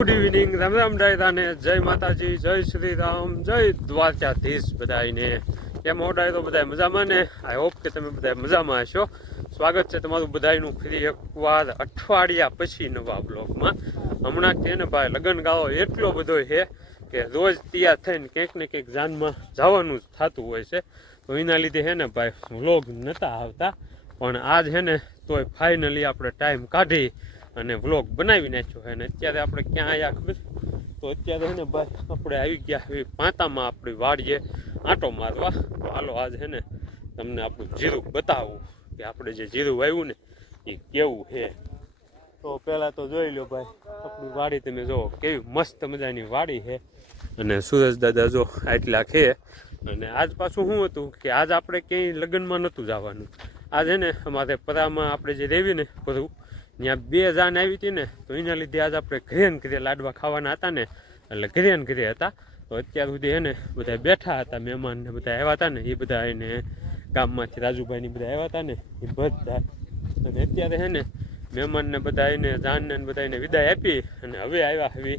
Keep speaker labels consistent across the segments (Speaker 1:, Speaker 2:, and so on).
Speaker 1: Good evening Ram Ram ડાયરાને જય માતાજી જય શ્રી રામ જય દ્વારકાધીશ બધાને કેમ હો ડાયરો બધા મજામાં ને? આઈ હોપ કે તમે બધા મજામાં હશો. સ્વાગત છે તમારું બધાનું ફરી એકવાર અઠવાડિયા પછી નવા બ્લોગમાં હમણાં કે ભાઈ, લગ્ન ગાળો એટલો બધો છે કે રોજ તૈયાર થઈને કંઈક ને કંઈક જાનમાં જવાનું જ થતું હોય છે. તો એના લીધે હે ને ભાઈ વ્લોગ નહોતા આવતા. પણ આજ હે ને તોય ફાઇનલી આપણે ટાઈમ કાઢી અને વ્લોગ બનાવી નાખ્યો છે. અને અત્યારે આપણે ક્યાં આવ્યા ખબર? તો અત્યારે છે ને ભાઈ આપણે આવી ગયા એવી પાંતામાં, આપણી વાડીએ આંટો મારવા. તો હાલો, આજ છે ને તમને આપણું જીરું બતાવું કે આપણે જે જીરું વાવ્યું ને એ કેવું છે. તો પહેલાં તો જોઈ લો ભાઈ, આપણી વાડી તમે જુઓ, કેવી મસ્ત મજાની વાડી છે. અને સુરજ દાદા જો આટલા છે. અને આજ પાછું શું હતું કે આજ આપણે ક્યાંય લગ્નમાં નહોતું જવાનું. આજ ને અમારે પરામાં આપણે જે રેવી ને બધું ત્યાં બે જાન આવી હતી ને, તો એના લીધે આજ આપણે ઘરે ને ઘરે લાડવા ખાવાના હતા ને, એટલે ઘરે ઘરે હતા. તો અત્યાર સુધી એને બધા બેઠા હતા, મહેમાન ને બધા આવ્યા હતા ને, એ બધા એને ગામમાંથી રાજુભાઈ ને બધા આવ્યા હતા ને, એ બધા. અને અત્યારે હે ને મહેમાનને બધા એને જાનને બધા એને વિદાય આપી અને હવે આવ્યા હવે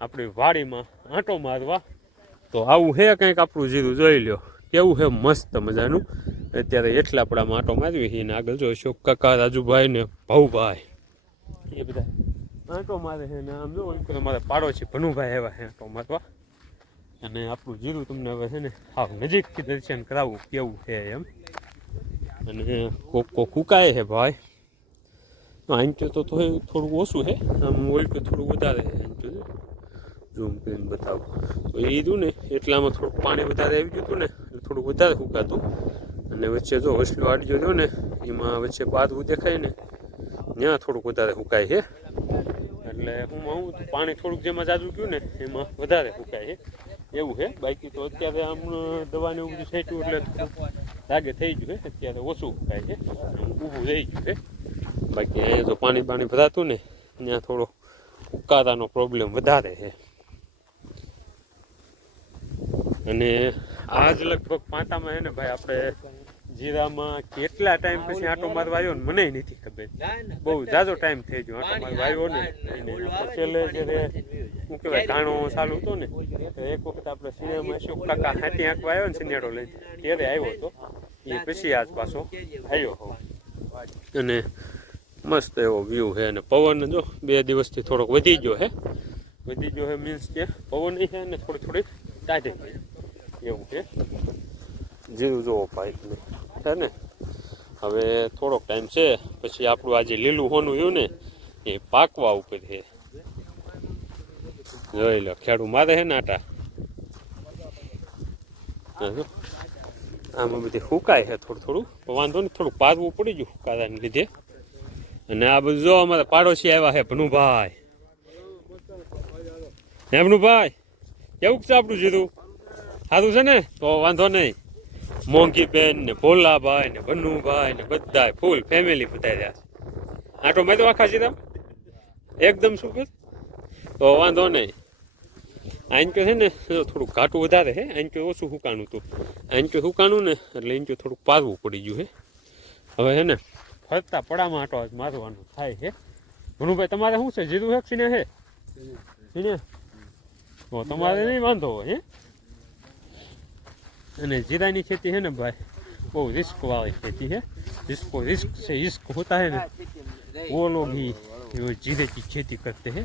Speaker 1: આપણી વાડીમાં આંટો મારવા. તો આવું હે કંઈક આપણું જીરું જોઈ લ્યો. કેવું હે મસ્ત મજાનું. અત્યારે એટલા આપણામાં માટો મારવી છે અને આગળ જો અશોક કાકા, રાજુભાઈ ને ભાઉભાઈ. એ બધા. આંટો મારે છે ને આમ જો પાડો છે ભનુભાઈ એવા છે આંટો મારવા. અને આપણું જીરું તમને હવે છે ને હાવ નજીકથી દર્શન કરાવવું કેવું છે એમ. અને કોક કોક ઉકાય છે ભાઈ. આંચો તો થોડું થોડું ઓછું છે આમ ઓલકું થોડું વધારે છે આંચો ઝૂમ કરીને બતાવું. તો એ રહ્યું ને એટલામાં થોડુંક પાણી વધારે આવી ગયું હતું ને એટલે થોડું વધારે સુકાતું અને વચ્ચે જો વસલો આડજો જો ને એમાં વચ્ચે બાદવું દેખાય ને ત્યાં થોડુંક વધારે સુકાય છે. એટલે હું આવું તો પાણી થોડુંક જેમાં જાજુ ગયું ને, એમાં વધારે સુકાય છે. એવું છે. બાકી તો અત્યારે આમ દવાને એવું બધું છેટ્યું એટલે લાગે થઈ ગયું છે. અત્યારે ઓછું સુકાય છે. ઊભું રહી ગયું છે. બાકી અહીંયા જો પાણી પાણી ભરાતું ને, ત્યાં થોડો ઉકાળાનો પ્રોબ્લેમ વધારે છે. અને આજ લગભગ પાંતામાં હે ને ભાઈ, આપણે જીરામાં કેટલા ટાઈમ પછી આંટો મારવા આવ્યો ને મને નથી ખબર. બહુ જાજો ટાઈમ થઈ ગયો. આંટો મારવા આવ્યો ને છેલ્લે જ્યારે શું કહેવાય ઘાણો ચાલુ હતો ને તો એક વખત આપણે સિનેમા અશોક કાકા હાથી આંકવા આવ્યો ને સિનેડો લઈને ત્યારે આવ્યો હતો. એ પછી આજ પાછો આવ્યો હોવ અને મસ્ત એવો વ્યૂ છે. અને પવન જો બે દિવસથી થોડોક વધી ગયો છે વધી ગયો છે મીન્સ કે પવન છે અને થોડી થોડી ટાઢી એવું છે. જીરું જોવો તમે. છે ને? હવે થોડોક ટાઈમ છે, પછી આપણું આજે લીલું હોનું રહ્યું ને, એ પાકવા ઉપર છે. જોઈ લો ખેડૂ મારે છે ને આટા. હા. આમાં બધી હુકાય છે થોડું થોડું વાંધો નહીં થોડું પારવું પડી ગયું હુકારાને લીધે. અને આ બધું જો અમારા પાડોશી આવ્યા છે, ભનુભાઈ. હે ભનુભાઈ, કેવું છે આપણું જીરું? સારું છે ને? તો વાંધો નહીં. મોંઘી બેન ને ભોલાભાઈ ને ભનુભાઈ ને બધા ફૂલ ફેમિલી બધા રહ્યા છે. આટો મેં તો આખા જીરા એકદમ શું કર તો વાંધો નહીં. આંચો છે ને થોડું ઘાટું વધારે છે આંચો ઓછું હુકાણું હતું. આંચો હુકાણું ને એટલે આંચો થોડુંક પારવું પડી ગયું છે હવે છે ને ફરતા પડામાં આટો મારવાનું થાય છે ભનુભાઈ તમારે શું છે? જીરું હેક સીને છે સીને તમારે નહીં વાંધો હોય હે. અને જીરાની ખેતી છે ને ભાઈ, બહુ રિસ્ક રિસ્કવાળી ખેતી છે રિસ્કો રિસ્ક છે રિસ્ક હોતા હે ને. વો લોગ ही જીરે ખેતી કરતે હે.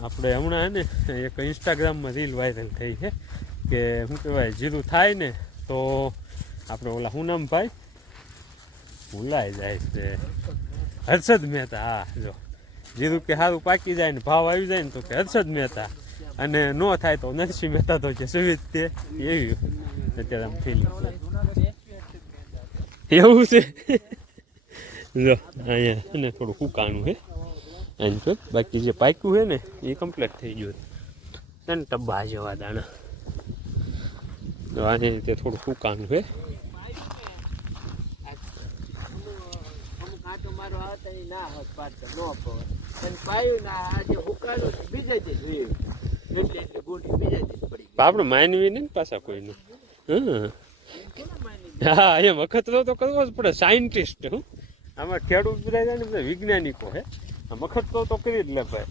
Speaker 1: આપણે હમણાં હે ને એક ઇન્સ્ટાગ્રામમાં રીલ વાયરલ થઈ છે કે શું કહેવાય, જીરું થાય ને તો આપણે ઓલા શું નામ ભાઈ, ભૂલાઈ જાય છે. હર્ષદ મહેતા, હા, જો. જીરું કે સારું પાકી જાય ને ભાવ આવી જાય ને તો કે હર્ષદ મહેતા. અને ન થાય તો નરસિંહ મહેતા તો કે સુવિધ તે, એવી. અત્યારે આમ ફીલ એવું છે જો અહીંયા છે ને થોડું કુકાનું છે. એમ તો બાકી જે પાક્યું છે ને એ કમ્પ્લીટ થઈ ગયું છે. ને ટબ્બા જેવા દાણા. તો આને રીતે થોડું કુકાનું છે.
Speaker 2: અને
Speaker 1: આપણે માનવી ને પાછા કોઈનું. હા. એમ અખતરો તો કરવો જ પડે સાયન્ટિસ્ટ હું. આમાં ખેડૂત બધા ને વૈજ્ઞાનિકો હે. આ મખતરો તો કરી જ લે ભાઈ.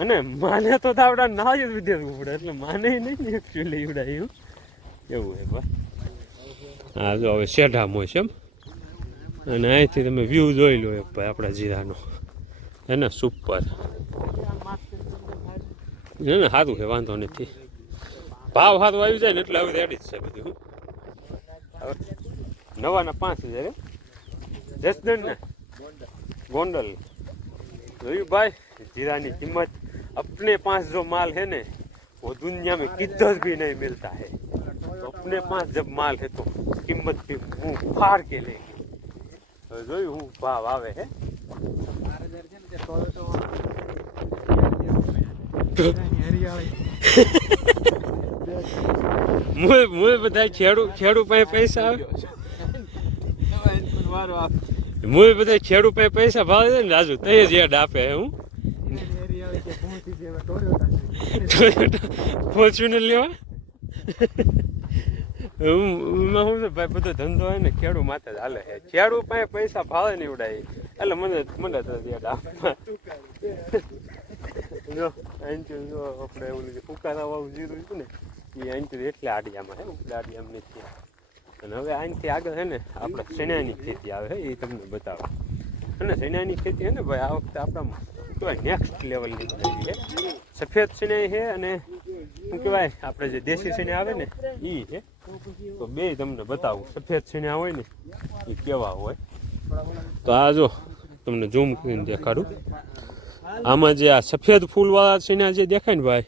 Speaker 1: અને માને તો તાવડા ના જ વિદ્યા પડે એટલે માને નહીં ને એકચ્યુઅલી એવડા એવું એવું હે બા. હા જો હવે શેઢા છે એમ. અને અહીંથી તમે વ્યૂ જોઈ લો એક ભાઈ આપણા જીરાનો. હે ને સુપર હે ને સારું છે વાંધો નથી. ભાવ સારું આવી જાય ને એટલે હવે રેડી જ છે બધું હવે નવાના પાંચ હજાર એમ જસદણ ને गोंडल जोई भाई जीरानी कीमत अपने पास जो माल है ने वो दुनिया में किधर भी नहीं मिलता है तो अपने पास जब माल है तो कीमत भी मुंह फाड़ के लेंगे तो जोई हूँ भाव आवे है મુએ મુએ બધા ખેડૂ ખેડૂ પાસે પૈસા આવે? મુય બધા ખેડૂ પાસે પૈસા ભાવે છે ને રાજુ? તે જ યાદ આપે, હું ફોર્ચ્યુનર લેવા? હું શું ભાઈ, બધો ધંધો હોય ને, ખેડૂ માથે જ હાલે પાસે પૈસા ભાવે ને એવડાય. એટલે મને મને આપણે એવું લીધું. ફુકારા જીરું છે ને એ અહીંથી એટલે આડિયામાં હે, ઉપલે આડિયામાં નથી અને હવે અહીંથી આગળ છે ને, આપણે શેણાની ખેતી આવે છે એ તમને બતાવો. અને શેણાની ખેતી છે ને, ભાઈ, આ વખતે આપણા કહેવાય નેક્સ્ટ લેવલની ખેતી છે સફેદ શેણાઈ છે અને શું કહેવાય, આપણે જે દેશી શેણા આવે ને એ છે તો બે તમને બતાવું, સફેદ શેણા હોય ને, એ કેવા હોય. તો આ જો, તમને ઝૂમ કરીને દેખાડું. આમાં જે આ સફેદ ફૂલવાળા શેણા જે દેખાય ને ભાઈ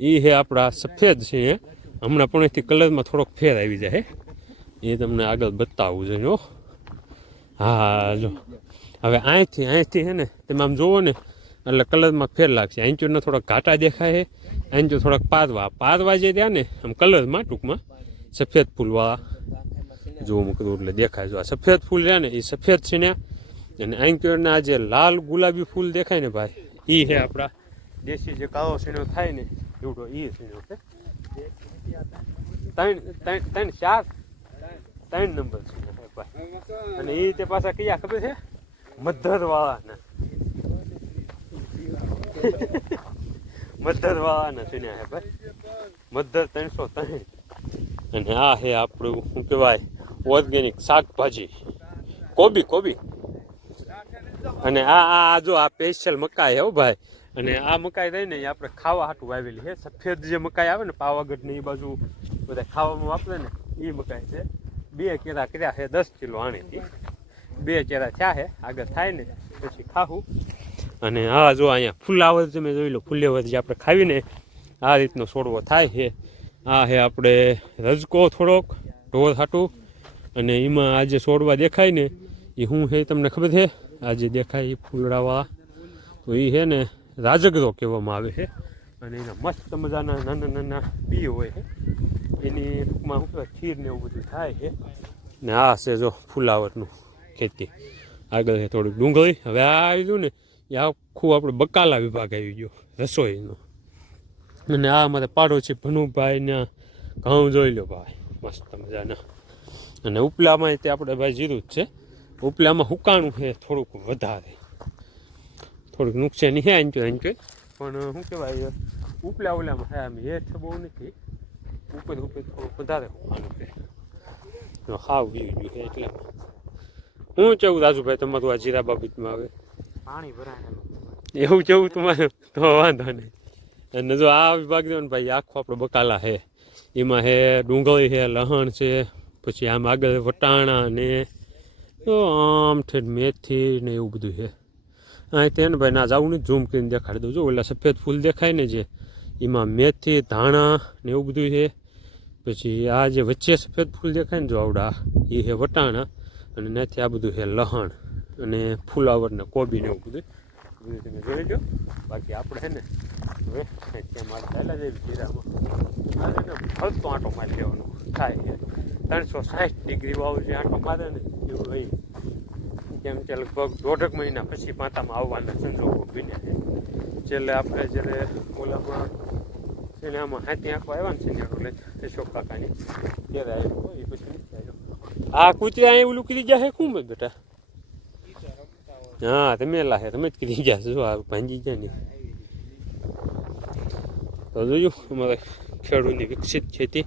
Speaker 1: એ હે આપણા સફેદ છે હમણાં પણ એથી કલરમાં થોડોક ફેર આવી જાય એ તમને આગળ બતાવવું છે, જો. હા જો. હવે અહીંથી અહીંથી છે ને, તમે આમ જુઓ ને, એટલે કલરમાં ફેર લાગશે. આંચુના થોડાક ઘાટા દેખાય છે આંચુ થોડાક પાદવા પાદવા જે ત્યાં ને, આમ કલરમાં ટૂંકમાં, સફેદ ફૂલવાળા. જોવું મૂકું એટલે દેખાય. જો આ સફેદ ફૂલ રહ્યા ને એ સફેદ છે ને. અને અહીંચોના જે લાલ ગુલાબી ફૂલ દેખાય ને ભાઈ એ છે આપણા દેશી જે કાળો સીણો થાય ને એવડો એ સીણો છે. ત્રણ ત્રણ ત્રણ ચાર? ત્રણ નંબર છે અને એ તે પાછા કયા ખબર છે? મધર મધરવાળાના મધર વાળાના ચૂન્યા હે ભાઈ. મધર ત્રણસો ત્રણ. અને આ હે આપણું, શું કહેવાય ઓર્ગેનિક શાકભાજી. કોબી કોબી. અને આ આ જો આ સ્પેશિયલ મકાઈ હો ભાઈ. અને આ મકાઈ ને એ આપણે ખાવા હાટું વાવેલી છે. સફેદ જે મકાઈ આવે ને, પાવાગઢ ને એ બાજુ બધા ખાવામાં વાપરે ને એ મકાઈ છે. બે કેરા કર્યા છે, દસ કિલો આણેથી. બે કેરા થયા છે, આગળ થાય ને, પછી ખાવું અને આ જો અહીંયા ફુલાવર તમે જોઈ લો ફુલેવર જે આપણે ખાવીને, આ રીતનો છોડવો થાય છે. આ છે આપણે રજકો થોડોક, ઢોર હાટું. અને એમાં આ જે છોડવા દેખાય ને એ શું છે તમને ખબર છે? આ જે દેખાય એ ફૂલડાવાળા તો એ છે ને રાજગરો કહેવામાં આવે છે. અને એના મસ્ત મજાના નાના નાના બી હોય છે. એની ટૂંકમાં ખીર ને એવું બધું થાય છે. ને આ છે જો ફુલાવટનું ખેતી. આગળ થોડીક ડુંગળી. હવે આ આવી ગયું ને, એ આખું આપણે બકાલા વિભાગ આવી ગયો, રસોઈનો. અને આ અમારે પાડોશી ભનુભાઈ ને ઘઉં જોઈ લો ભાઈ, મસ્ત મજાના. અને ઉપલામાં તે આપણે ભાઈ જીરું જ છે. ઉપલામાં હુકાણું છે થોડુંક વધારે. થોડુંક નુકસાની છે આંચો આંચો પણ શું કહેવાય ઉપલા ઉપલામાં છે આમ. હેઠ બહુ નથી. ઉપર ઉપર થોડુંક વધારે હોવાનું છે. હાવ ગયું છે એટલે. હું કેવું રાજુભાઈ તમારું આ જીરા બાબતમાં આવે
Speaker 2: પાણી ભરાય
Speaker 1: એવું કેવું તમારે? તો વાંધો નહીં. અને જો આ વિભાગ દો ને ભાઈ આખો આપણો બકાલા છે. એમાં છે ડુંગળી છે લહણ છે પછી આમ આગળ વટાણા ને આમ ઠેઠ મેથી ને એવું બધું છે. અહીંથી તેને ભાઈ, ના જાવું ને ઝૂમ કરીને દેખાડી દઉં જો એટલે સફેદ ફૂલ દેખાય ને જે, એમાં મેથી, ધાણા ને એવું બધું છે. પછી આ જે વચ્ચે સફેદ ફૂલ દેખાય ને જો આવડા એ છે વટાણા અને ત્યાંથી આ બધું છે લહણ અને ફુલાવર ને કોબી ને એવું બધું. બધું તમે જોઈ લો. બાકી આપણે છે ને, હવે ત્યાં મારે ચાલ્યા જેવી જીરામાં આજે ફરતો આંટો મારી લેવાનો. થાય છે. ત્રણસો સાઠ ડિગ્રી વાવ જે આંટો મારે ને, એવું હોય. કેમ કે લગભગ દોઢક મહિના પછી માતામાં આવવાના સંજોગો બન્યા છે છેલ્લે આપણે જ્યારે ઓલામાં એને આમાં હાથી આંખો આવ્યા ને સિનિયરો લઈ અશોક કાકાની, ત્યારે આવ્યો. એ પછી આ કૂતરી અહીં ઓલું કીધી ગયા છે શું મેં બેટા? હા તમે લા છે, તમે જ કીધી ગયા છો આ ભાંજી ગયા ને. તો જોયું, અમારે ખેડૂતની વિકસિત ખેતી.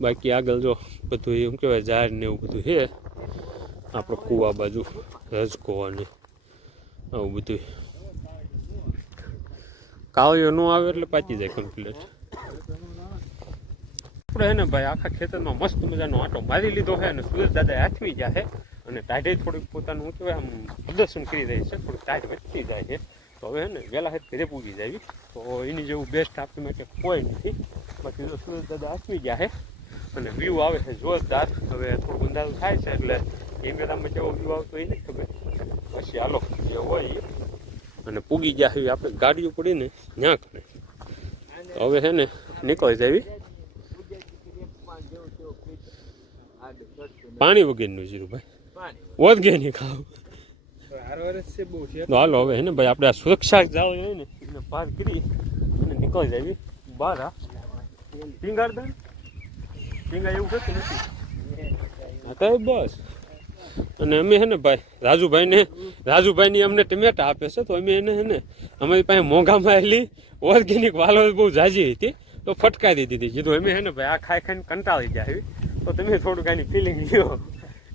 Speaker 1: બાકી આગળ જો બધું એમ કહેવાય ઝાડ ને એવું બધું છે. આપણે કુવા બાજુ. રજકો અને આવું બધું કાળિયો ન આવે એટલે પાચી જાય કમ્પ્લીટ આપણે હે ને ભાઈ આખા ખેતરમાં મસ્ત મજાનો આટો મારી લીધો છે અને સુરેશ દાદા હાથમી ગયા છે અને ટાઢે થોડીક પોતાનું શું કહેવાય આમ પ્રદર્શન કરી રહી છે થોડીક ટાઢ વધતી જાય છે. તો હવે હે ને વહેલા હેત ઘરે પૂગી જાય તો એની જેવું બેસ્ટ આપણી માટે કોઈ નથી. બાકી તો સુરેશ દાદા હાથમી ગયા છે અને વ્યૂ આવે છે જોરદાર. હવે થોડું અંધારું થાય છે એટલે કેમેરામાં જેવો વ્યૂ આવતો એ નહીં ખબર પછી હાલો, જે હોય. અને પૂગી ગયા છે આપણે ગાડીઓ પડીને ત્યાં કરે તો હવે છે ને નીકળી જવી. પાણી વગરનું જીરું ભાઈ. નહીં ખાવ. હાલો હવે હે ને ભાઈ, આપણે આ સુરક્ષા જાવ ને, એને પાર કરી અને નીકળી જવી. બહાર આ ટીંગાડ દે પિંગા એવું થતું નથી. બસ. અને અમે હે ને ભાઈ, રાજુભાઈને, રાજુભાઈની અમને ટમેટા આપે છે, તો અમે એને હે ને, અમારી પાસે મોંઘામાં આવેલી ઓર્ગેનિક વાલો બહુ જાજી હતી, તો ફટકારી દીધી. કીધું, અમે હે ને ભાઈ, આ ખાઈ ખાઈને કંટાળી આવી તો તમે થોડુંક આની ફિલિંગ લ્યો.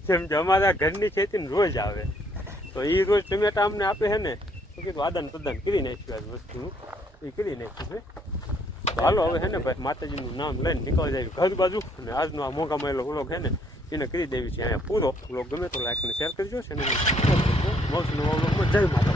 Speaker 1: જેમ કે અમારા ઘરની ખેતીને રોજ આવે. તો એ રોજ ટમેટા અમને આપે છે ને, તો કીધું, આદાન પ્રદાન કરી નાખ્યું આ વસ્તુ એ કરી નાખ્યું છે હાલો, હવે છે ને ભાઈ, માતાજીનું નામ લઈને નીકળી જાય ઘર બાજુ. અને આજનો આ મોંઘા એલો ઓળખ છે ને એને કરી દેવી છે. અહીંયા પૂરો બ્લોગ ગમે તો લાઈક ને શેર કરજો. છે ને મોજ નવા વ્લોગમાં જય માતા